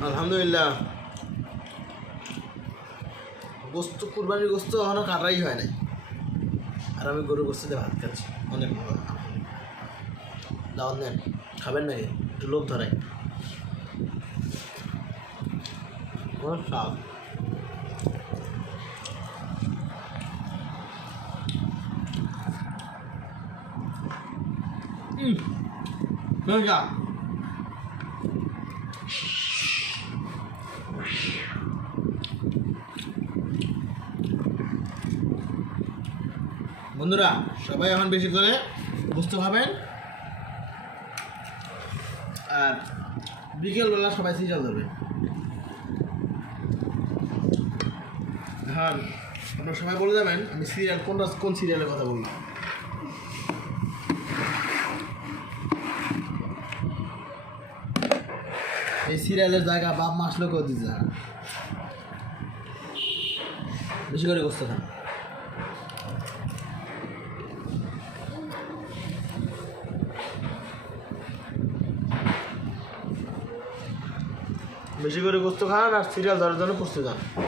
আলহামদুলিল্লাহ, গোস্ত কুরবানির গোস্ত এখনো কাটাই হয় নাই, আর আমি গরুর গোস্ত দিয়ে ভাত খাচ্ছি। অনেক ভালো। দাওয়াত নেন, খাবেন নাকি? একটু লোভ ধরাই। স্বাদ। যা বন্ধুরা, সবাই এখন বেশি করে গোস্ত খাবেন, আর বিকেলবেলা সবাই সিরিয়াল ধরবে। হ্যাঁ, আপনারা সবাই বলে যাবেন আমি সিরিয়াল কোন সিরিয়ালের কথা বললাম। এই সিরিয়ালের জায়গা বাপ মা আসলেও কেউ দিতে যায় না। বেশি করে গোস্ত খান। বেশি করে গোস্ত খান আর সিরিয়াল ধরার জন্য প্রস্তুত হন।